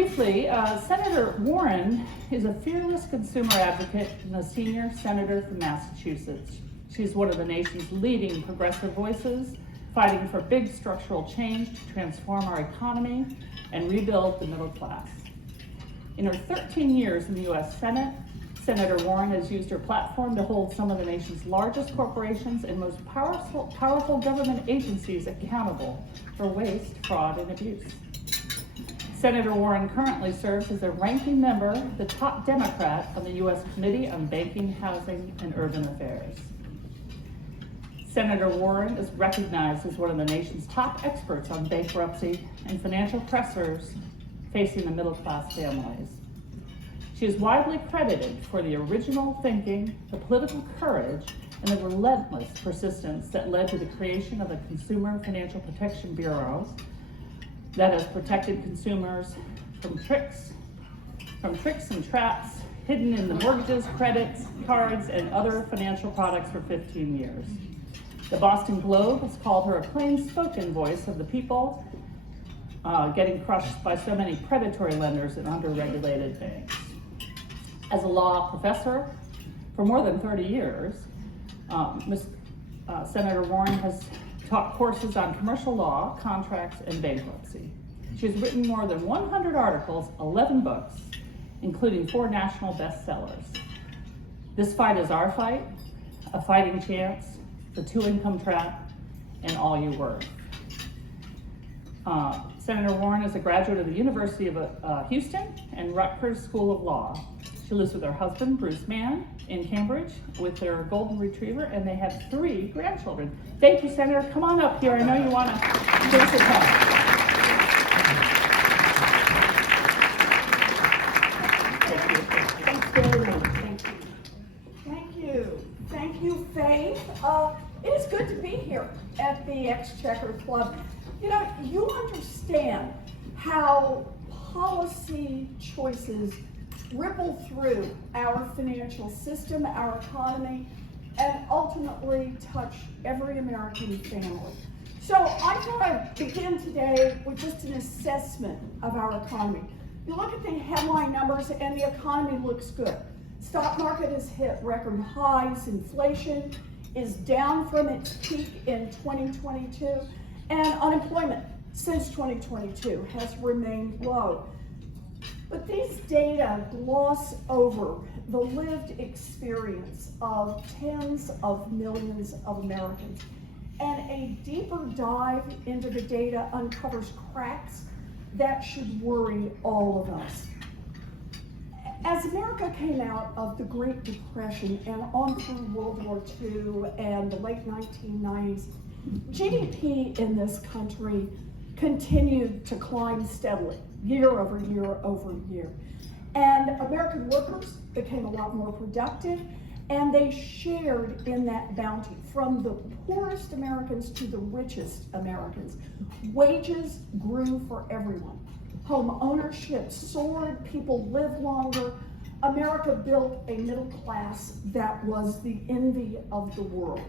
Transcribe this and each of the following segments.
Briefly, Senator Warren is a fearless consumer advocate and a senior senator from Massachusetts. She's one of the nation's leading progressive voices, fighting for big structural change to transform our economy and rebuild the middle class. In her 13 years in the U.S. Senate, Senator Warren has used her platform to hold some of the nation's largest corporations and most powerful government agencies accountable for waste, fraud, and abuse. Senator Warren currently serves as a ranking member, the top Democrat on the U.S. Committee on Banking, Housing, and Urban Affairs. Senator Warren is recognized as one of the nation's top experts on bankruptcy and financial pressures facing the middle-class families. She is widely credited for the original thinking, the political courage, and the relentless persistence that led to the creation of the Consumer Financial Protection Bureau that has protected consumers from tricks and traps hidden in the mortgages, credits, cards, and other financial products for 15 years. The Boston Globe has called her a plain-spoken voice of the people, getting crushed by so many predatory lenders and under-regulated banks. As a law professor for more than 30 years, Senator Warren has taught courses on commercial law, contracts, and bankruptcy. She has written more than 100 articles, 11 books, including 4 national bestsellers. This fight is our fight, A Fighting Chance, The Two-Income Trap, and All You Worth. Senator Warren is a graduate of the University of Houston and Rutgers School of Law. She lives with her husband, Bruce Mann, in Cambridge with their golden retriever, and they have 3 grandchildren. Thank you, Senator. Come on up here. I know you want to give us a talk. Thanks very much. Thank you. Thank you. Thank you, Faith. It is good to be here at the Exchequer Club. You know, you understand how policy choices ripple through our financial system, our economy, and ultimately touch every American family. So I thought I'd begin today with just an assessment of our economy. You look at the headline numbers and the economy looks good. Stock market has hit record highs, inflation is down from its peak in 2022, and unemployment since 2022 has remained low. But these data gloss over the lived experience of tens of millions of Americans. And a deeper dive into the data uncovers cracks that should worry all of us. As America came out of the Great Depression and on through World War II and the late 1990s, GDP in this country continued to climb steadily, year over year over year. And American workers became a lot more productive, and they shared in that bounty from the poorest Americans to the richest Americans. Wages grew for everyone. Home ownership soared, people lived longer. America built a middle class that was the envy of the world.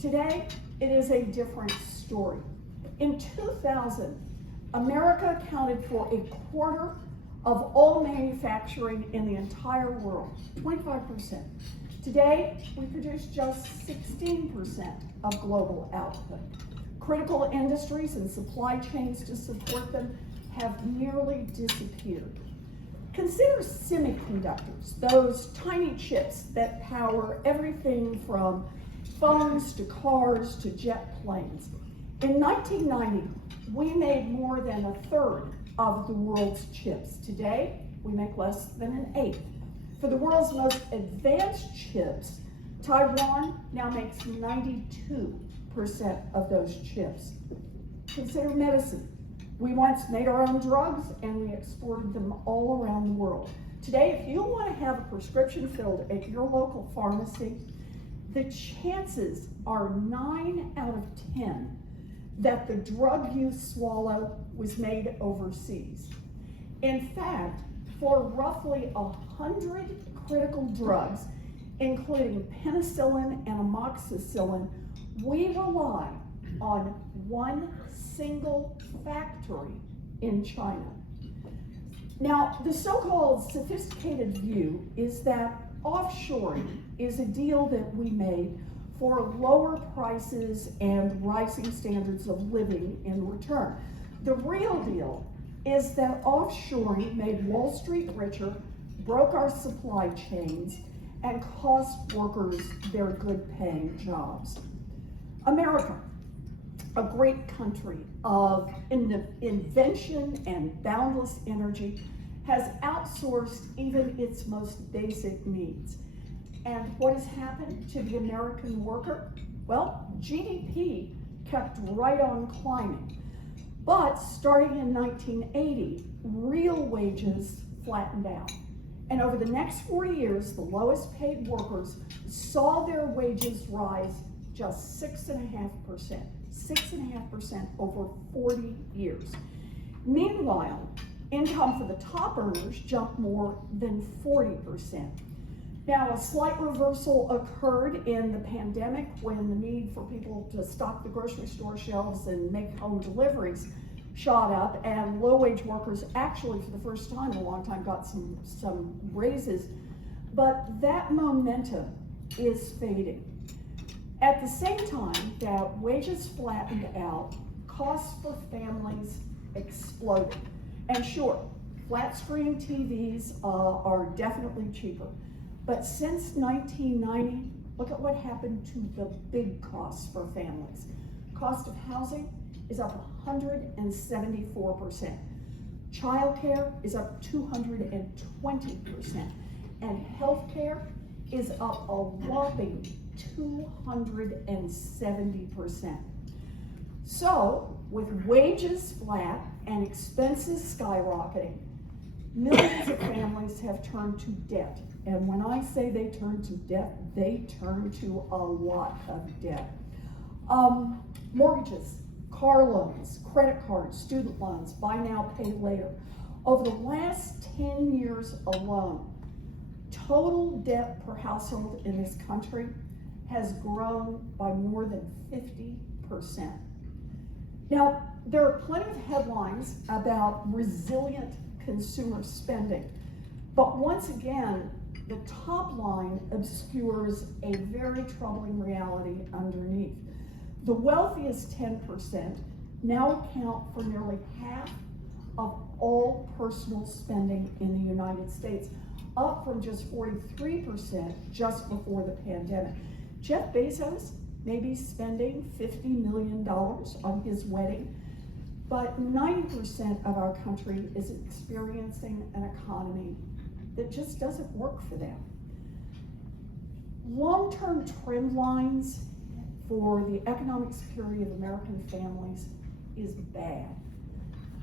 Today, it is a different story. In 2000, America accounted for a quarter of all manufacturing in the entire world, 25%. Today, we produce just 16% of global output. Critical industries and supply chains to support them have nearly disappeared. Consider semiconductors, those tiny chips that power everything from phones to cars to jet planes. In 1990, we made more than a third of the world's chips. Today, we make less than an eighth. For the world's most advanced chips, Taiwan now makes 92% of those chips. Consider medicine. We once made our own drugs and we exported them all around the world. Today, if you want to have a prescription filled at your local pharmacy, the chances are 9 out of 10 that the drug you swallow was made overseas. In fact, for roughly 100 critical drugs, including penicillin and amoxicillin, we rely on one single factory in China. Now, the so-called sophisticated view is that offshoring is a deal that we made for lower prices and rising standards of living in return. The real deal is that offshoring made Wall Street richer, broke our supply chains, and cost workers their good-paying jobs. America, a great country of invention and boundless energy, has outsourced even its most basic needs. And what has happened to the American worker? Well, GDP kept right on climbing. But starting in 1980, real wages flattened out. And over the next 4 years, the lowest paid workers saw their wages rise just 6.5%. 6.5% over 40 years. Meanwhile, income for the top earners jumped more than 40%. Now, a slight reversal occurred in the pandemic when the need for people to stock the grocery store shelves and make home deliveries shot up, and low-wage workers actually, for the first time in a long time, got some raises. But that momentum is fading. At the same time that wages flattened out, costs for families exploded. And sure, flat screen TVs are definitely cheaper. But since 1990, look at what happened to the big costs for families. Cost of housing is up 174%. Childcare is up 220%. And healthcare is up a whopping 270%. So, with wages flat and expenses skyrocketing, millions of families have turned to debt. And when I say they turn to debt, they turn to a lot of debt. Mortgages, car loans, credit cards, student loans, buy now, pay later. Over the last 10 years alone, total debt per household in this country has grown by more than 50%. Now, there are plenty of headlines about resilient consumer spending, but once again, the top line obscures a very troubling reality underneath. The wealthiest 10% now account for nearly half of all personal spending in the United States, up from just 43% just before the pandemic. Jeff Bezos may be spending $50 million on his wedding, but 90% of our country is experiencing an economy that just doesn't work for them. Long-term trend lines for the economic security of American families is bad.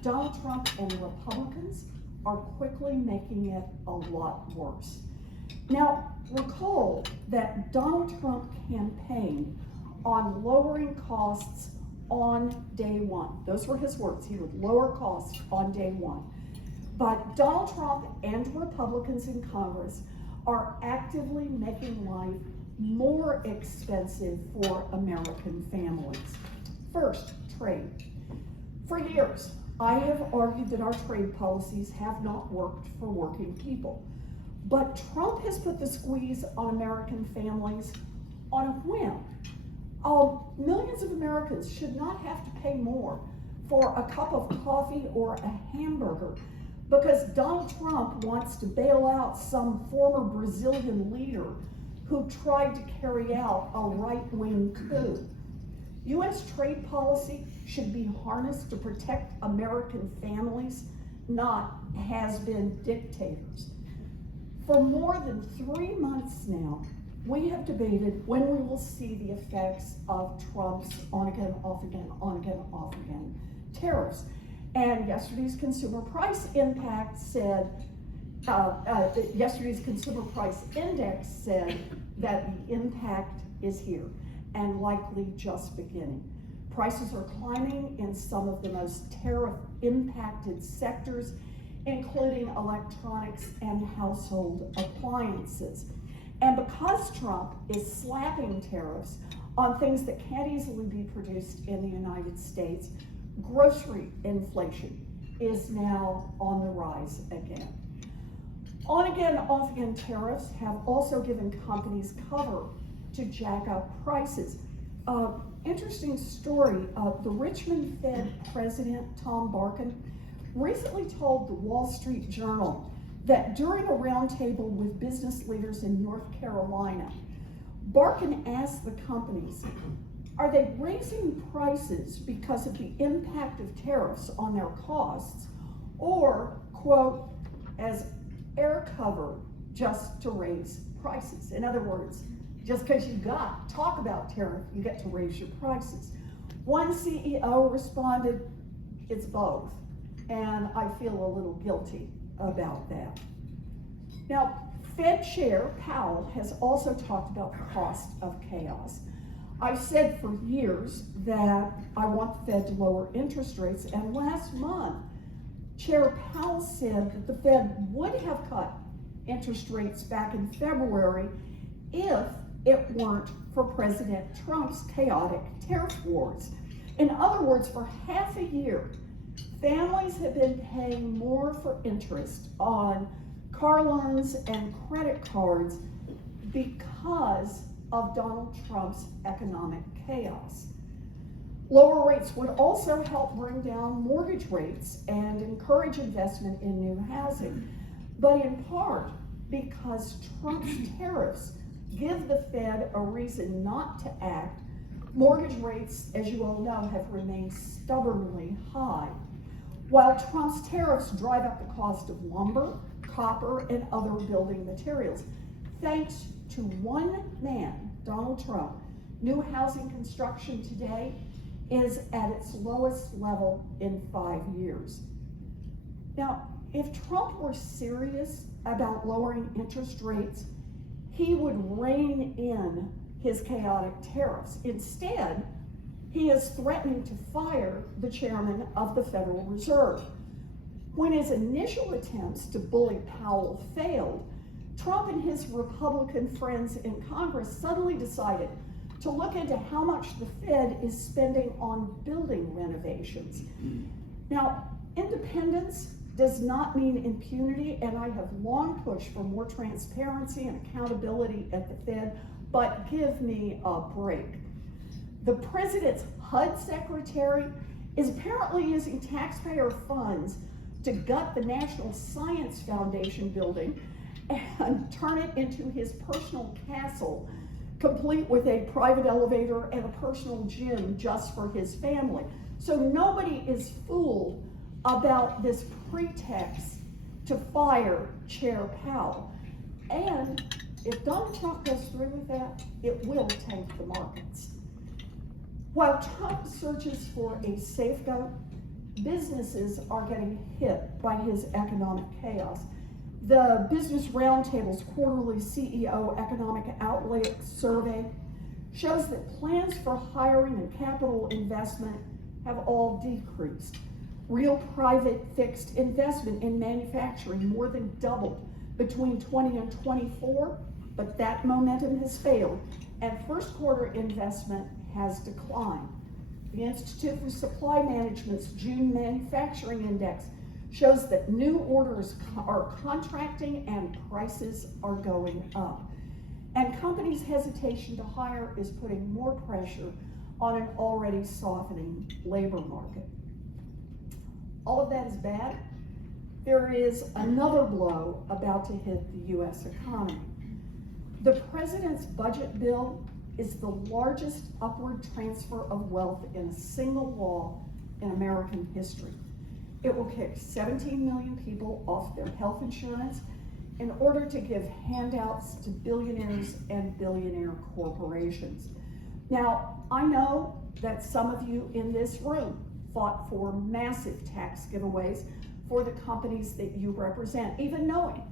Donald Trump and the Republicans are quickly making it a lot worse. Now, recall that Donald Trump campaigned on lowering costs on day one. Those were his words. He would lower costs on day one. But Donald Trump and Republicans in Congress are actively making life more expensive for American families. First, trade. For years, I have argued that our trade policies have not worked for working people. But Trump has put the squeeze on American families on a whim. Millions of Americans should not have to pay more for a cup of coffee or a hamburger because Donald Trump wants to bail out some former Brazilian leader who tried to carry out a right-wing coup. U.S. trade policy should be harnessed to protect American families, not has-been dictators. For more than 3 months now, we have debated when we will see the effects of Trump's on-again, off-again, on-again, off-again tariffs. And yesterday's consumer price impact said, yesterday's consumer price index said that the impact is here and likely just beginning. Prices are climbing in some of the most tariff-impacted sectors, including electronics and household appliances. And because Trump is slapping tariffs on things that can't easily be produced in the United States, grocery inflation is now on the rise again. On-again, off-again tariffs have also given companies cover to jack up prices. Interesting story, the Richmond Fed President, Tom Barkin, recently told the Wall Street Journal that during a roundtable with business leaders in North Carolina, Barkin asked the companies, are they raising prices because of the impact of tariffs on their costs, or, quote, as air cover just to raise prices? In other words, just because you talk about tariff, you get to raise your prices. One CEO responded, it's both, and I feel a little guilty about that. Now, Fed Chair Powell has also talked about the cost of chaos. I've said for years that I want the Fed to lower interest rates, and last month, Chair Powell said that the Fed would have cut interest rates back in February if it weren't for President Trump's chaotic tariff wars. In other words, for half a year, families have been paying more for interest on car loans and credit cards because of Donald Trump's economic chaos. Lower rates would also help bring down mortgage rates and encourage investment in new housing, but in part because Trump's tariffs give the Fed a reason not to act. Mortgage rates, as you all know, have remained stubbornly high, while Trump's tariffs drive up the cost of lumber, copper, and other building materials. Thanks to one man, Donald Trump, new housing construction today is at its lowest level in 5 years. Now, if Trump were serious about lowering interest rates, he would rein in his chaotic tariffs. Instead, he is threatening to fire the chairman of the Federal Reserve. When his initial attempts to bully Powell failed, Trump and his Republican friends in Congress suddenly decided to look into how much the Fed is spending on building renovations. Now, independence does not mean impunity, and I have long pushed for more transparency and accountability at the Fed, but give me a break. The president's HUD secretary is apparently using taxpayer funds to gut the National Science Foundation building and turn it into his personal castle, complete with a private elevator and a personal gym just for his family. So nobody is fooled about this pretext to fire Chair Powell. And if Donald Trump goes through with that, it will tank the markets. While Trump searches for a scapegoat, businesses are getting hit by his economic chaos. The Business Roundtable's quarterly CEO Economic Outlook survey shows that plans for hiring and capital investment have all decreased. Real private fixed investment in manufacturing more than doubled between 20 and 24, but that momentum has failed, and first quarter investment has declined. The Institute for Supply Management's June Manufacturing Index shows that new orders are contracting and prices are going up. And companies' hesitation to hire is putting more pressure on an already softening labor market. All of that is bad. There is another blow about to hit the U.S. economy. The president's budget bill is the largest upward transfer of wealth in a single law in American history. It will kick 17 million people off their health insurance in order to give handouts to billionaires and billionaire corporations. Now, I know that some of you in this room fought for massive tax giveaways for the companies that you represent, even knowing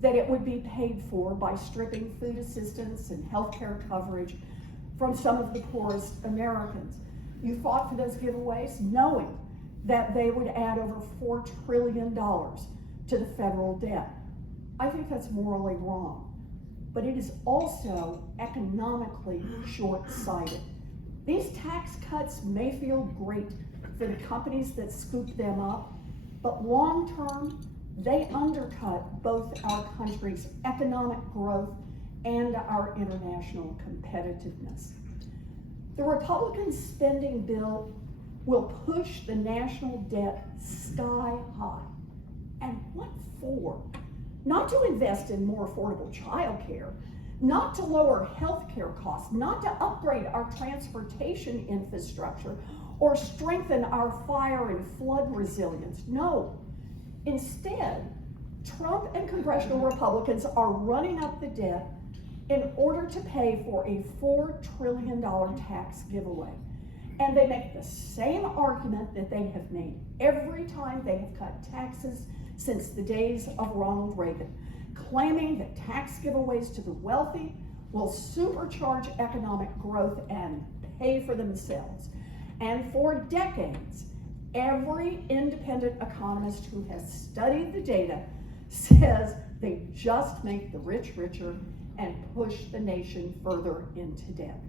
that it would be paid for by stripping food assistance and healthcare coverage from some of the poorest Americans. You fought for those giveaways knowing that they would add over $4 trillion to the federal debt. I think that's morally wrong, but it is also economically short-sighted. These tax cuts may feel great for the companies that scoop them up, but long-term, they undercut both our country's economic growth and our international competitiveness. The Republican spending bill will push the national debt sky high. And what for? Not to invest in more affordable childcare, not to lower healthcare costs, not to upgrade our transportation infrastructure or strengthen our fire and flood resilience. No. Instead, Trump and congressional Republicans are running up the debt in order to pay for a $4 trillion tax giveaway. And they make the same argument that they have made every time they have cut taxes since the days of Ronald Reagan, claiming that tax giveaways to the wealthy will supercharge economic growth and pay for themselves. And for decades, every independent economist who has studied the data says they just make the rich richer and push the nation further into debt.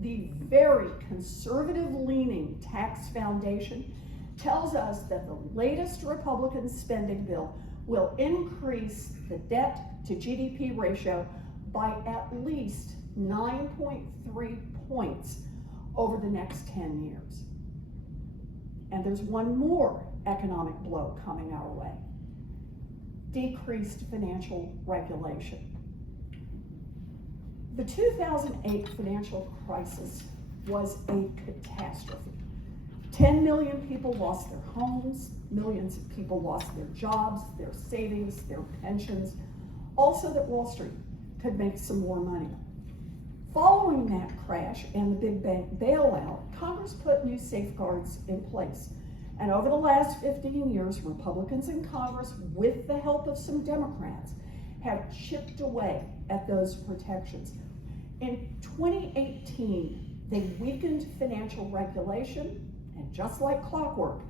The very conservative-leaning Tax Foundation tells us that the latest Republican spending bill will increase the debt to GDP ratio by at least 9.3 points over the next 10 years. And there's one more economic blow coming our way: decreased financial regulation. The 2008 financial crisis was a catastrophe. 10 million people lost their homes, millions of people lost their jobs, their savings, their pensions, also that Wall Street could make some more money. Following that crash and the big bank bailout, Congress put new safeguards in place. And over the last 15 years, Republicans in Congress, with the help of some Democrats, have chipped away at those protections. In 2018, they weakened financial regulation, and just like clockwork,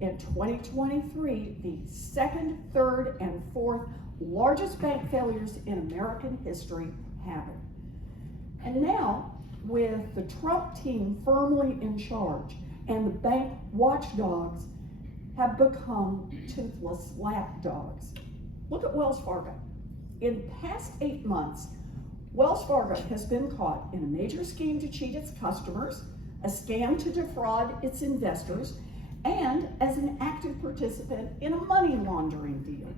in 2023, the second, third, and fourth largest bank failures in American history happened. And now, with the Trump team firmly in charge, and the bank watchdogs have become toothless lapdogs. Look at Wells Fargo. In the past 8 months, Wells Fargo has been caught in a major scheme to cheat its customers, a scam to defraud its investors, and as an active participant in a money laundering deal.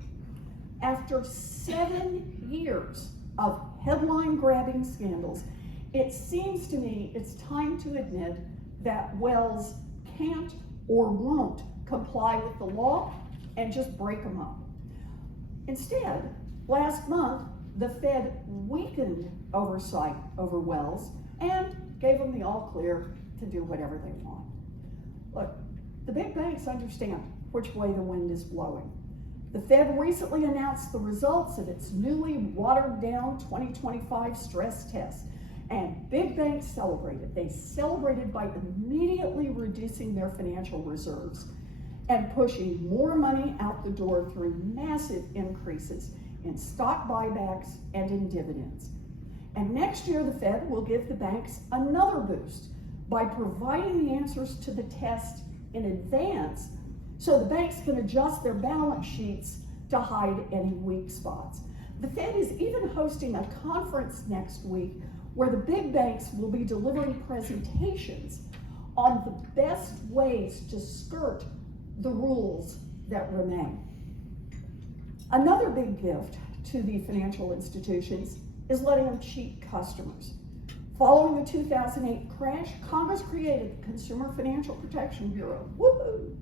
After 7 years of headline-grabbing scandals, it seems to me it's time to admit that Wells can't or won't comply with the law and just break them up. Instead, last month, the Fed weakened oversight over Wells and gave them the all clear to do whatever they want. Look, the big banks understand which way the wind is blowing. The Fed recently announced the results of its newly watered down 2025 stress test, and big banks celebrated. They celebrated by immediately reducing their financial reserves and pushing more money out the door through massive increases in stock buybacks and in dividends. And next year, the Fed will give the banks another boost by providing the answers to the test in advance so the banks can adjust their balance sheets to hide any weak spots. The Fed is even hosting a conference next week where the big banks will be delivering presentations on the best ways to skirt the rules that remain. Another big gift to the financial institutions is letting them cheat customers. Following the 2008 crash, Congress created the Consumer Financial Protection Bureau. Woohoo!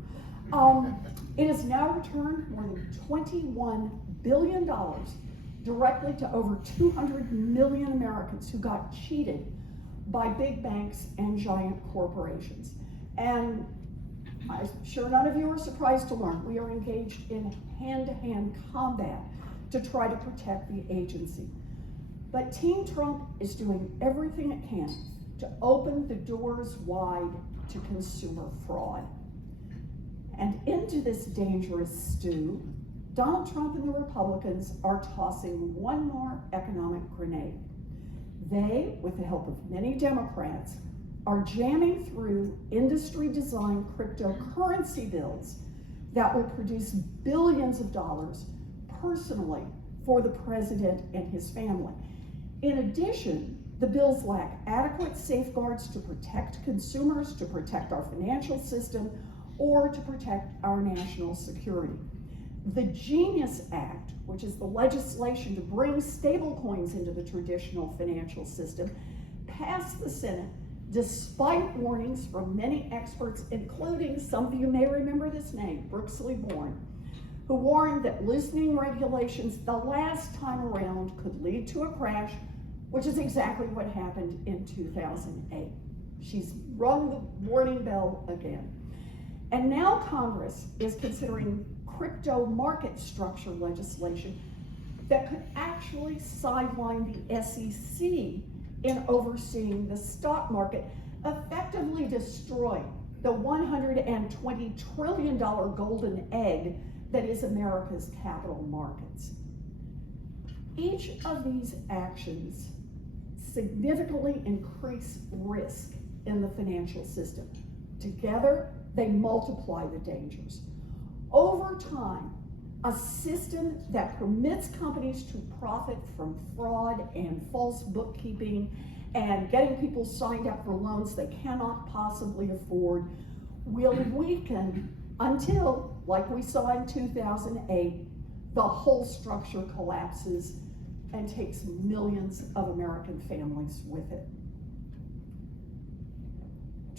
It has now returned more than $21 billion directly to over 200 million Americans who got cheated by big banks and giant corporations. And I'm sure none of you are surprised to learn we are engaged in hand-to-hand combat to try to protect the agency. But Team Trump is doing everything it can to open the doors wide to consumer fraud. And into this dangerous stew, Donald Trump and the Republicans are tossing one more economic grenade. They, with the help of many Democrats, are jamming through industry-designed cryptocurrency bills that will produce billions of dollars personally for the president and his family. In addition, the bills lack adequate safeguards to protect consumers, to protect our financial system, or to protect our national security. The Genius Act, which is the legislation to bring stablecoins into the traditional financial system, passed the Senate despite warnings from many experts, including some of you may remember this name, Brooksley Born, who warned that loosening regulations the last time around could lead to a crash, which is exactly what happened in 2008. She's rung the warning bell again. And now Congress is considering crypto market structure legislation that could actually sideline the SEC in overseeing the stock market, effectively destroying the $120 trillion golden egg that is America's capital markets. Each of these actions significantly increase risk in the financial system. Together, they multiply the dangers. Over time, a system that permits companies to profit from fraud and false bookkeeping and getting people signed up for loans they cannot possibly afford will weaken until, like we saw in 2008, the whole structure collapses and takes millions of American families with it.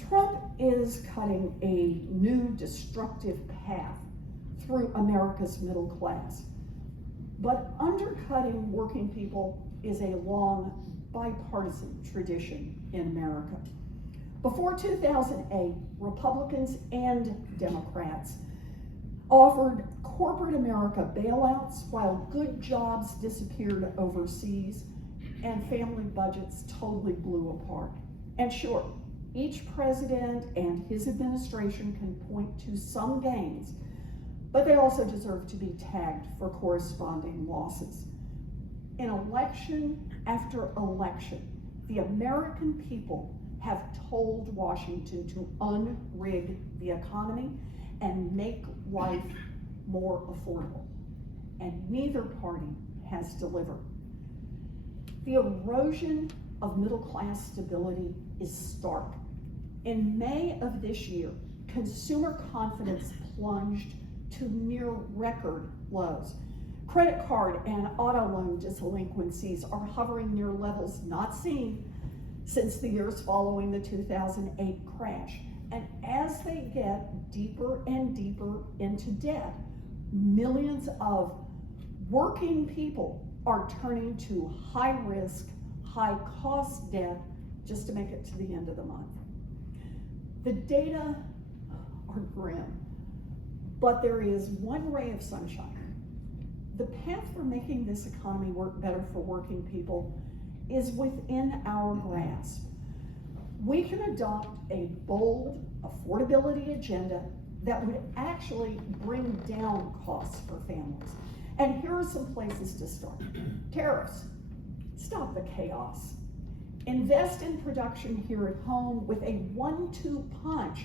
Trump is cutting a new destructive path through America's middle class. But undercutting working people is a long bipartisan tradition in America. Before 2008, Republicans and Democrats offered corporate America bailouts while good jobs disappeared overseas and family budgets totally blew apart. And sure, each president and his administration can point to some gains, but they also deserve to be tagged for corresponding losses. In election after election, the American people have told Washington to unrig the economy and make life more affordable, and neither party has delivered. The erosion of middle class stability is stark. In May of this year, consumer confidence plunged to near record lows. Credit card and auto loan delinquencies are hovering near levels not seen since the years following the 2008 crash. And as they get deeper and deeper into debt, millions of working people are turning to high-risk, high-cost debt just to make it to the end of the month. The data are grim, but there is one ray of sunshine. The path for making this economy work better for working people is within our grasp. We can adopt a bold affordability agenda that would actually bring down costs for families. And here are some places to start. Tariffs. Stop the chaos. Invest in production here at home with a 1-2 punch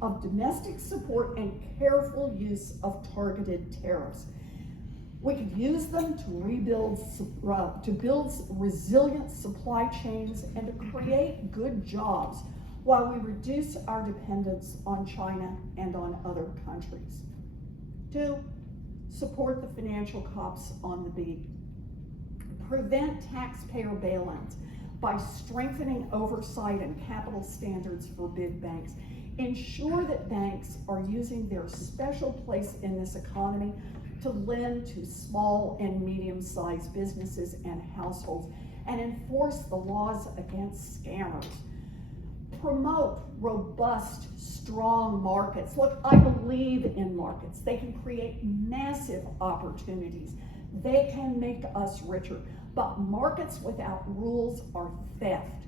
of domestic support and careful use of targeted tariffs. We could use them to build resilient supply chains and to create good jobs while we reduce our dependence on China and on other countries. 2, support the financial cops on the beat. Prevent taxpayer bailouts by strengthening oversight and capital standards for big banks. Ensure that banks are using their special place in this economy to lend to small and medium-sized businesses and households, and enforce the laws against scammers. Promote robust, strong markets. Look, I believe in markets. They can create massive opportunities. They can make us richer. But markets without rules are theft.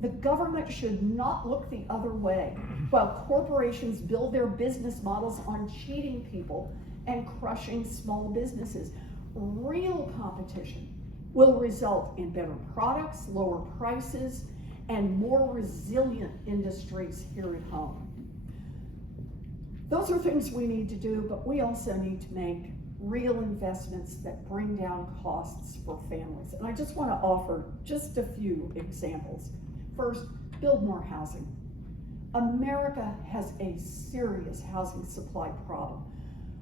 The government should not look the other way while corporations build their business models on cheating people and crushing small businesses. Real competition will result in better products, lower prices, and more resilient industries here at home. Those are things we need to do, but we also need to make real investments that bring down costs for families. And I just want to offer just a few examples. First, build more housing. America has a serious housing supply problem.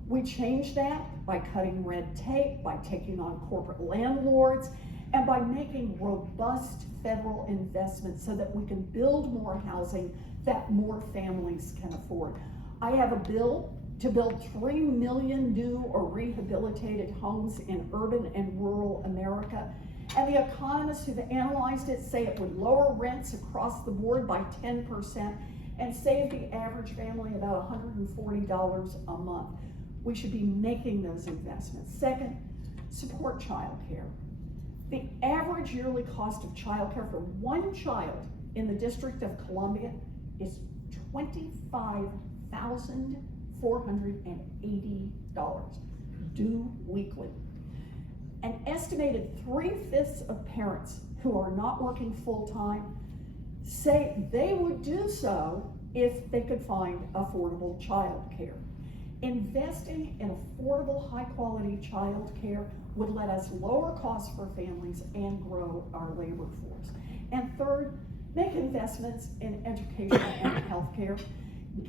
We change that by cutting red tape, by taking on corporate landlords, and by making robust federal investments so that we can build more housing that more families can afford. I have a bill to build 3 million new or rehabilitated homes in urban and rural America. And the economists who've analyzed it say it would lower rents across the board by 10% and save the average family about $140 a month. We should be making those investments. Second, support childcare. The average yearly cost of childcare for one child in the District of Columbia is $25,480 due weekly. An estimated 3/5 of parents who are not working full-time say they would do so if they could find affordable childcare. Investing in affordable, high-quality childcare would let us lower costs for families and grow our labor force. And third, make investments in education and healthcare,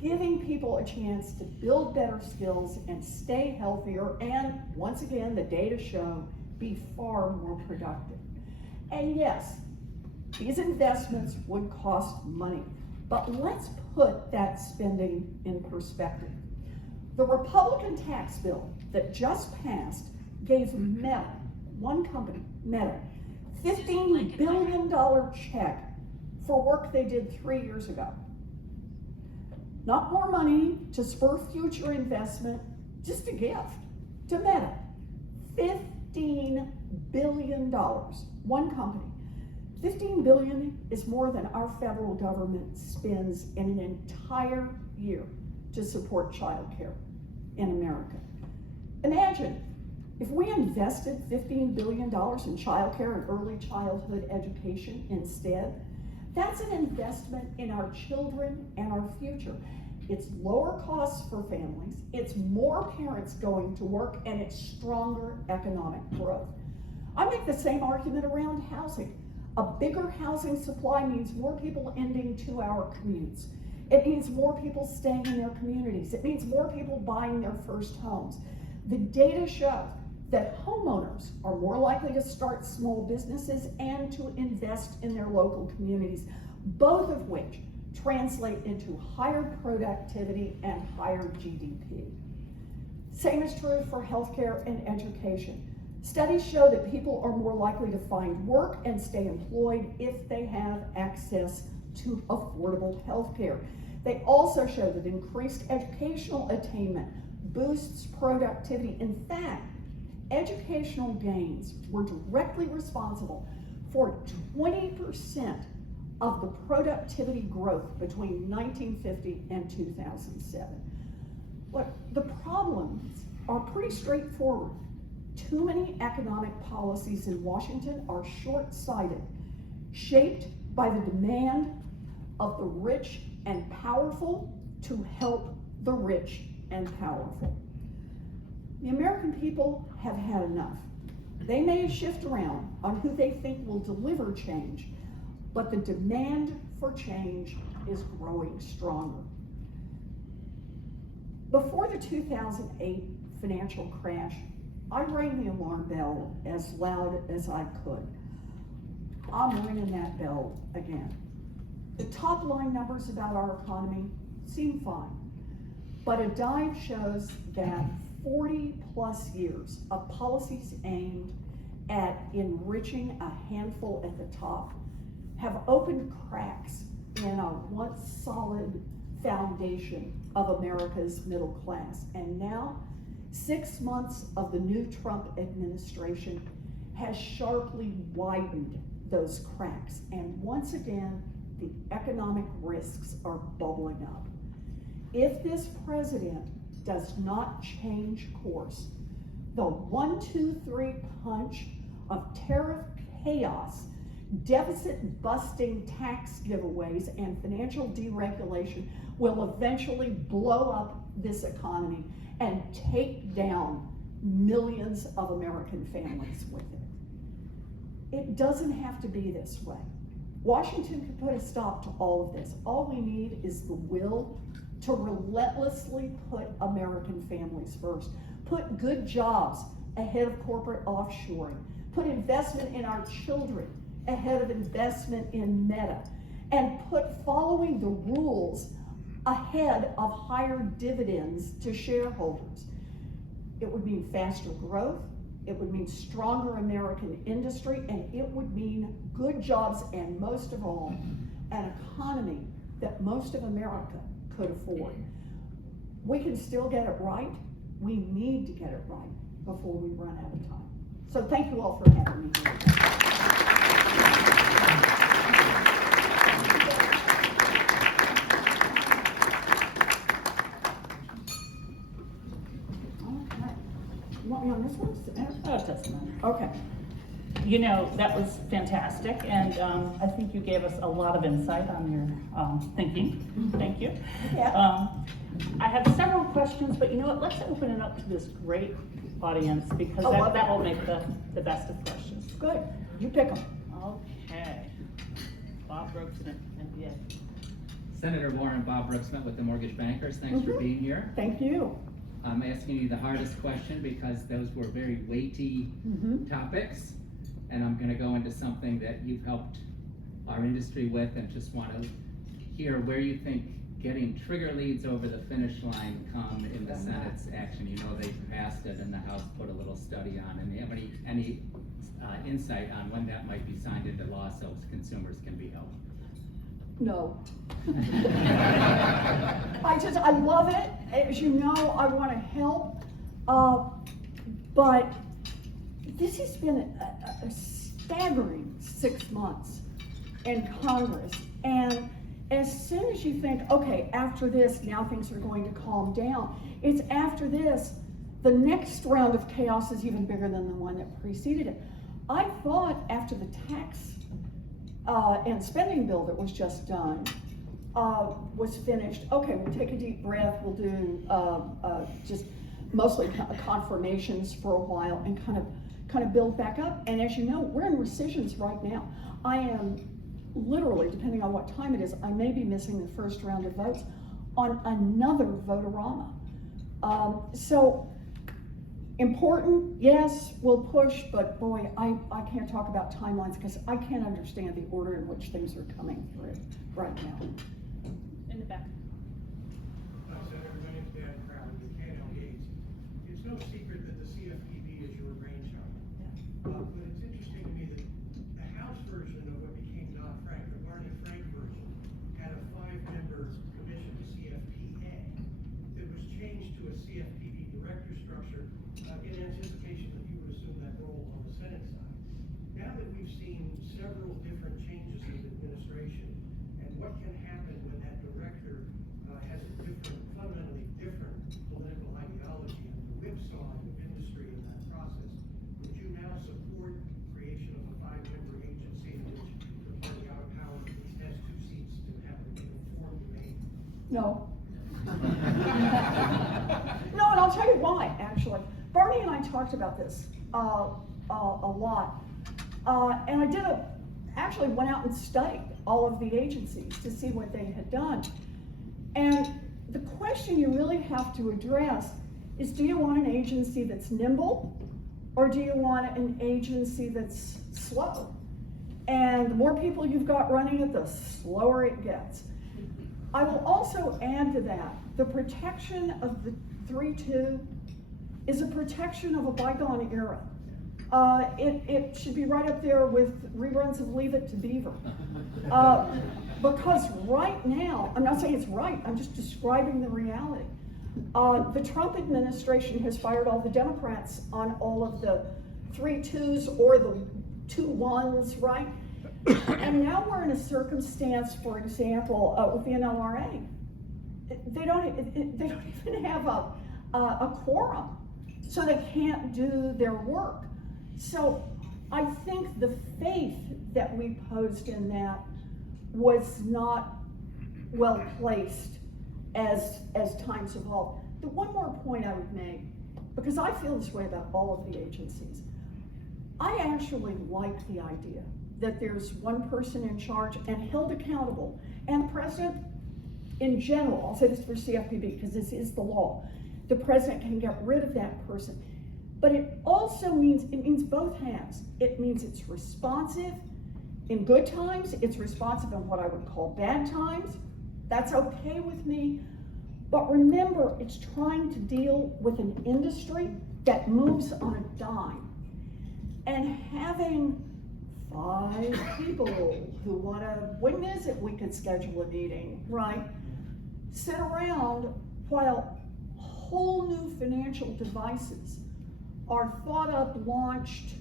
giving people a chance to build better skills and stay healthier, and once again, the data show, be far more productive. And yes, these investments would cost money, but let's put that spending in perspective. The Republican tax bill that just passed gave Meta, one company, Meta, $15 billion check for work they did 3 years ago. Not more money to spur future investment, just a gift to Meta. $15 billion, one company. $15 billion is more than our federal government spends in an entire year to support childcare in America. Imagine if we invested $15 billion in childcare and early childhood education instead. That's an investment in our children and our future. It's lower costs for families, it's more parents going to work, and it's stronger economic growth. I make the same argument around housing. A bigger housing supply means more people ending 2-hour commutes. It means more people staying in their communities. It means more people buying their first homes. The data show that homeowners are more likely to start small businesses and to invest in their local communities, both of which translate into higher productivity and higher GDP. Same is true for healthcare and education. Studies show that people are more likely to find work and stay employed if they have access to affordable healthcare. They also show that increased educational attainment boosts productivity. In fact, educational gains were directly responsible for 20% of the productivity growth between 1950 and 2007. But the problems are pretty straightforward. Too many economic policies in Washington are short-sighted, shaped by the demand of the rich and powerful to help the rich and powerful. The American people have had enough. They may shift around on who they think will deliver change, but the demand for change is growing stronger. Before the 2008 financial crash, I rang the alarm bell as loud as I could. I'm ringing that bell again. The top line numbers about our economy seem fine, but a dive shows that 40+ years of policies aimed at enriching a handful at the top have opened cracks in a once solid foundation of America's middle class. And now, 6 months of the new Trump administration has sharply widened those cracks. And once again, the economic risks are bubbling up. If this president does not change course, the 1-2-3 punch of tariff chaos, deficit-busting tax giveaways, and financial deregulation will eventually blow up this economy and take down millions of American families with it. It doesn't have to be this way. Washington could put a stop to all of this. All we need is the will to relentlessly put American families first. Put good jobs ahead of corporate offshoring. Put investment in our children ahead of investment in Meta. And put following the rules ahead of higher dividends to shareholders. It would mean faster growth, it would mean stronger American industry, and it would mean good jobs, and most of all, an economy that most of America could afford. We can still get it right. We need to get it right before we run out of time. So thank you all for having me here. Okay. You want me on this one? Oh, it doesn't matter. Okay. You know, that was fantastic, and I think you gave us a lot of insight on your thinking. Thank you. Yeah. I have several questions, but you know what? Let's open it up to this great audience, because that will make the best of questions. Good. You pick them. Okay. Bob Brooksmith, MBA. Senator Warren, Bob Brooksmith with the Mortgage Bankers. Thanks for being here. Thank you. I'm asking you the hardest question because those were very weighty topics, and I'm going to go into something that you've helped our industry with, and just want to hear where you think getting trigger leads over the finish line come in the Senate's action. You know, they passed it and the House put a little study on, and do you have any insight on when that might be signed into law so consumers can be helped? No. I love it. As you know, I want to help, but this has been a staggering 6 months in Congress, and as soon as you think, okay, after this, now things are going to calm down, it's after this, the next round of chaos is even bigger than the one that preceded it. I thought after the tax and spending bill that was just done was finished, okay, we'll take a deep breath, we'll do just mostly confirmations for a while and kind of build back up. And as you know, we're in rescissions right now. I am literally, depending on what time it is, I may be missing the first round of votes on another vote-a-rama. So important, yes, we'll push, but boy, I can't talk about timelines because I can't understand the order in which things are coming through right now. In the back. Senator, my name's Dan Crowley with KNL Gates. It's no secret that the CFPB is your brainchild. But it's interesting to me that the House version of what became Dodd-Frank, the Barney Frank version, had a 5-member commission, the CFPA, that was changed to a CFPB director structure in anticipation that you would assume that role on the Senate side. Now that we've seen several different changes in administration, and what can happen when that director has a fundamentally different political ideology and the whipsawing of industry in that process, would you now support creation of a 5-member agency in which the party out of power at least has 2 seats to have an informed debate? No. No, and I'll tell you why, actually. Barney and I talked about this a lot. And I actually went out and studied all of the agencies to see what they had done. And the question you really have to address is, do you want an agency that's nimble, or do you want an agency that's slow? And the more people you've got running it, the slower it gets. I will also add to that, the protection of the 3-2 is a protection of a bygone era. It should be right up there with reruns of Leave It to Beaver. Because right now, I'm not saying it's right, I'm just describing the reality. The Trump administration has fired all the Democrats on all of the 3-2s or the 2-1s, right? And now we're in a circumstance, for example, with the NLRA. They don't even have a quorum, so they can't do their work. So I think the faith that we posed in that was not well placed as times evolved. The one more point I would make because I feel this way about all of the agencies. I actually like the idea that there's one person in charge and held accountable, and the president in general, I'll say this for CFPB because this is the law, the president can get rid of that person. But it also means, it means both halves. It means it's responsive in good times, it's responsive in what I would call bad times. That's okay with me. But remember, it's trying to deal with an industry that moves on a dime. And having 5 people who want to, when is it we could schedule a meeting, right? Sit around while whole new financial devices are thought up, launched,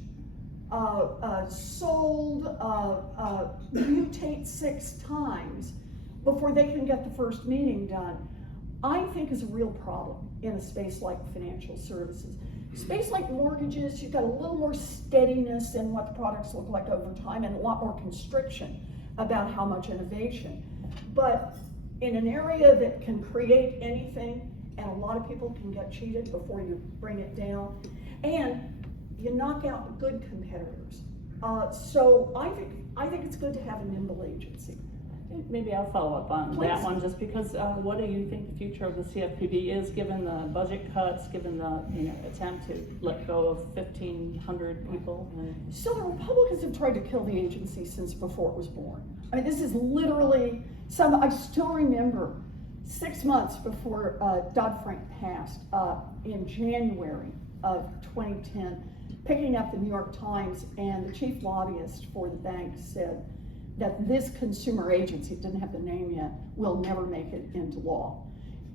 sold, mutate 6 times before they can get the first meeting done, I think is a real problem in a space like financial services. Space like mortgages, you've got a little more steadiness in what the products look like over time and a lot more constriction about how much innovation. But in an area that can create anything and a lot of people can get cheated before you bring it down, and you knock out good competitors. So I think it's good to have a nimble agency. Maybe I'll follow up on Please. that one, just because what do you think the future of the CFPB is, given the budget cuts, given the attempt to let go of 1,500 people? So the Republicans have tried to kill the agency since before it was born. I mean, this is literally I still remember 6 months before Dodd-Frank passed in January of 2010, picking up the New York Times, and the chief lobbyist for the bank said that this consumer agency, it didn't have the name yet, will never make it into law.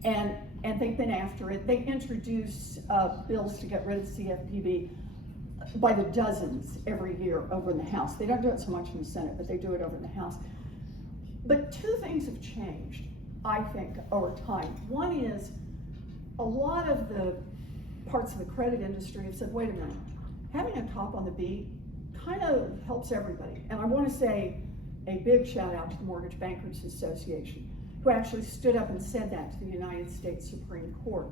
And they've been after it. They introduce bills to get rid of CFPB by the dozens every year over in the House. They don't do it so much in the Senate, but they do it over in the House. But 2 things have changed, I think, over time. One is a lot of the parts of the credit industry have said, wait a minute, having a cop on the beat kind of helps everybody. And I want to say a big shout out to the Mortgage Bankers Association, who actually stood up and said that to the United States Supreme Court.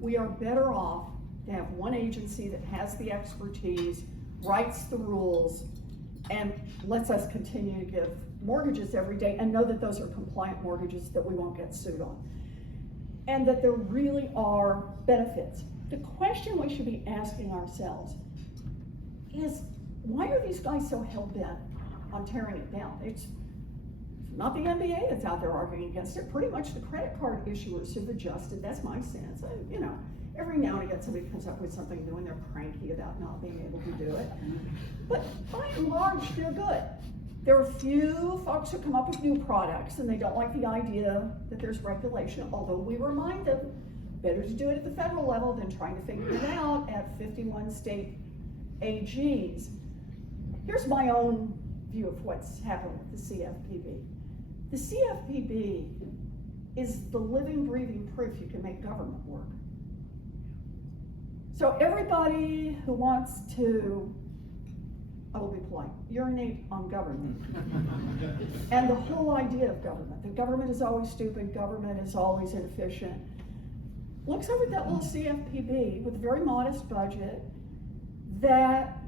We are better off to have one agency that has the expertise, writes the rules, and lets us continue to give mortgages every day and know that those are compliant mortgages that we won't get sued on. And that there really are benefits. The question we should be asking ourselves is, why are these guys so hell-bent on tearing it down? It's not the NBA that's out there arguing against it. Pretty much the credit card issuers have adjusted. That's my sense. Every now and again somebody comes up with something new and they're cranky about not being able to do it. But by and large, they're good. There are a few folks who come up with new products and they don't like the idea that there's regulation, although we remind them better to do it at the federal level than trying to figure it out at 51 state AGs. Here's my own view of what's happened with the CFPB. The CFPB is the living, breathing proof you can make government work. So everybody who wants to, I will be polite, urinate on government, and the whole idea of government, that government is always stupid, government is always inefficient, looks over at that little CFPB with a very modest budget that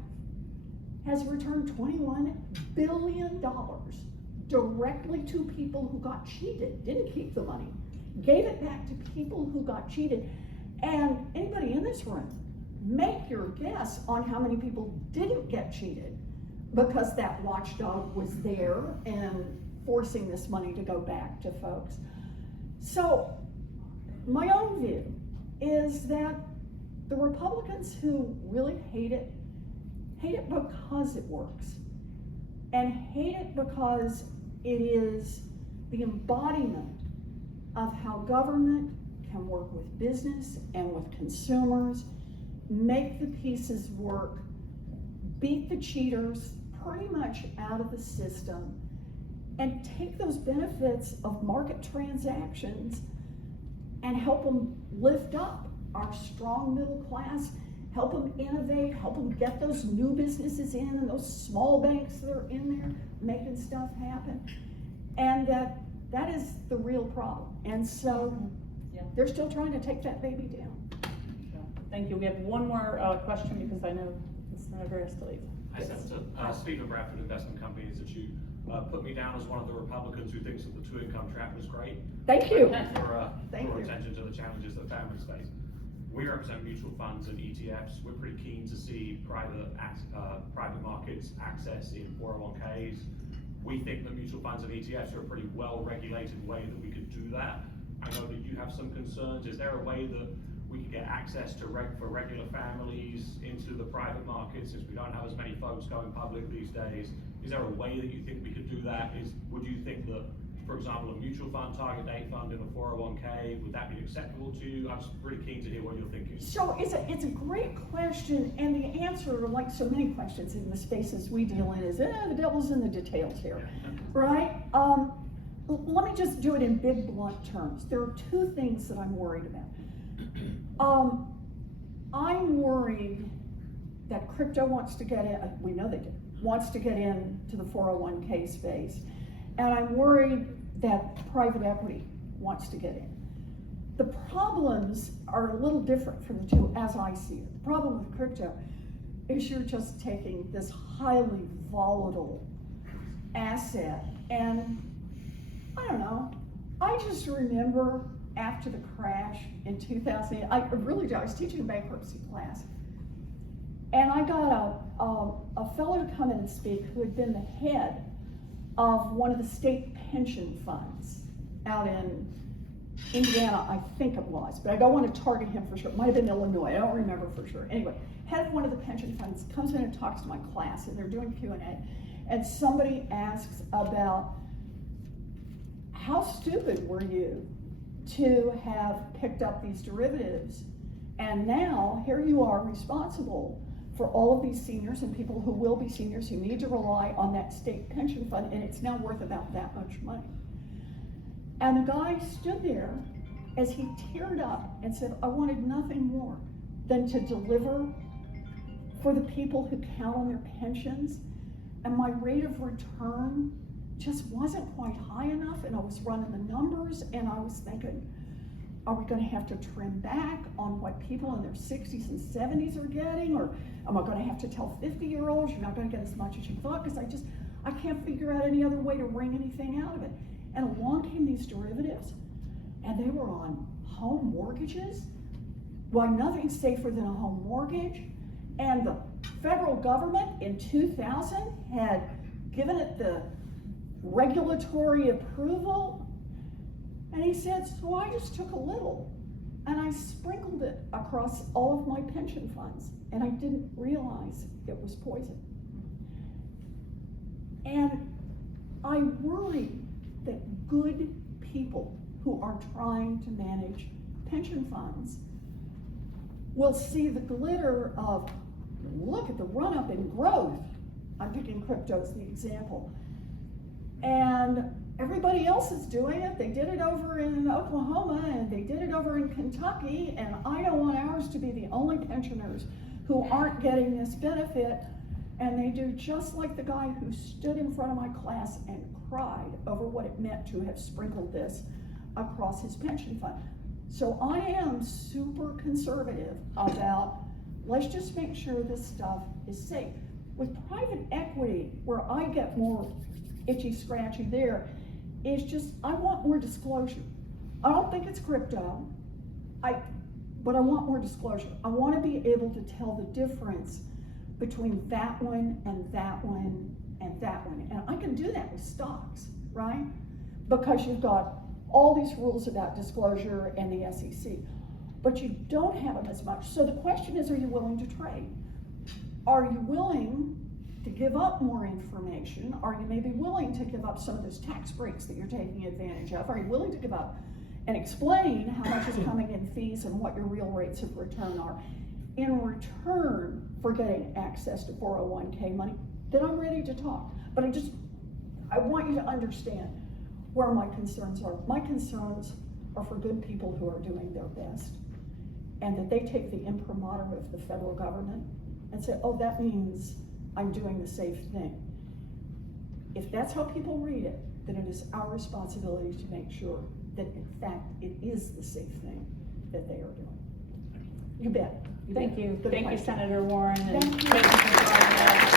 has returned $21 billion directly to people who got cheated, didn't keep the money, gave it back to people who got cheated. And anybody in this room, make your guess on how many people didn't get cheated because that watchdog was there and forcing this money to go back to folks. So my own view is that the Republicans who really hate it because it works, and hate it because it is the embodiment of how government can work with business and with consumers, make the pieces work, beat the cheaters pretty much out of the system, and take those benefits of market transactions and help them lift up our strong middle class, help them innovate, help them get those new businesses in and those small banks that are in there making stuff happen. And that is the real problem. And so they're still trying to take that baby down. Thank Thank you. We have one more question because I know the senator has to leave. Hi, Senator. Stephen Bradford, Investment Company Institute. Put me down as one of the Republicans who thinks that the two-income trap was great. Thank you. For Thank you. attention to the challenges that families face. We represent mutual funds and ETFs. We're pretty keen to see private markets access in 401ks. We think that mutual funds and ETFs are a pretty well-regulated way that we could do that. I know that you have some concerns. Is there a way that we could get access to for regular families into the private markets, since we don't have as many folks going public these days? Is there a way that you think we could do that? Would you think that, for example, a mutual fund, target date fund in a 401k, would that be acceptable to you? I'm just really keen to hear what you're thinking. So it's a great question, and the answer, like so many questions in the spaces we deal in, is the devil's in the details here, right? Let me just do it in big, blunt terms. There are two things that I'm worried about. I'm worried that crypto wants to get in, we know they do, wants to get into the 401k space, and I'm worried that private equity wants to get in. The problems are a little different from the two as I see it. The problem with crypto is you're just taking this highly volatile asset, and I don't know, I just remember after the crash in 2000, I was teaching a bankruptcy class, and I got a fellow to come in and speak who had been the head of one of the state pension funds out in Indiana, I think it was, but I don't want to target him for sure. It might have been Illinois, I don't remember for sure. Anyway, head of one of the pension funds comes in and talks to my class, and they're doing Q&A, and somebody asks about how stupid were you to have picked up these derivatives, and now here you are responsible for all of these seniors and people who will be seniors who need to rely on that state pension fund, and it's now worth about that much money. And the guy stood there as he teared up and said, I wanted nothing more than to deliver for the people who count on their pensions, and my rate of return just wasn't quite high enough, and I was running the numbers, and I was thinking, are we going to have to trim back on what people in their 60s and 70s are getting, or am I going to have to tell 50-year-olds you're not going to get as much as you thought, because I can't figure out any other way to wring anything out of it. And along came these derivatives, and they were on home mortgages. Why, nothing's safer than a home mortgage. And the federal government in 2000 had given it the regulatory approval. And he said, so I just took a little and I sprinkled it across all of my pension funds, and I didn't realize it was poison. And I worry that good people who are trying to manage pension funds will see the glitter of, look at the run-up in growth. I'm picking crypto as the example. And everybody else is doing it. They did it over in Oklahoma, and they did it over in Kentucky, and I don't want ours to be the only pensioners who aren't getting this benefit. And they do just like the guy who stood in front of my class and cried over what it meant to have sprinkled this across his pension fund. So I am super conservative about, let's just make sure this stuff is safe. With private equity, where I get more itchy scratchy there, is just, I want more disclosure. I don't think it's crypto, but I want more disclosure. I want to be able to tell the difference between that one and that one and that one. And I can do that with stocks, right? Because you've got all these rules about disclosure and the SEC, but you don't have them as much. So the question is, are you willing to trade? Are you willing to give up more information? Are you maybe willing to give up some of those tax breaks that you're taking advantage of? Are you willing to give up and explain how much is coming in fees and what your real rates of return are in return for getting access to 401k money? Then I'm ready to talk. But I want you to understand where my concerns are. My concerns are for good people who are doing their best, and that they take the imprimatur of the federal government and say, oh, that means I'm doing the safe thing. If that's how people read it, then it is our responsibility to make sure that in fact it is the safe thing that they are doing. You bet. Thank you. Good Thank you, question. Senator Warren and Thank you. Clayton for drawing that.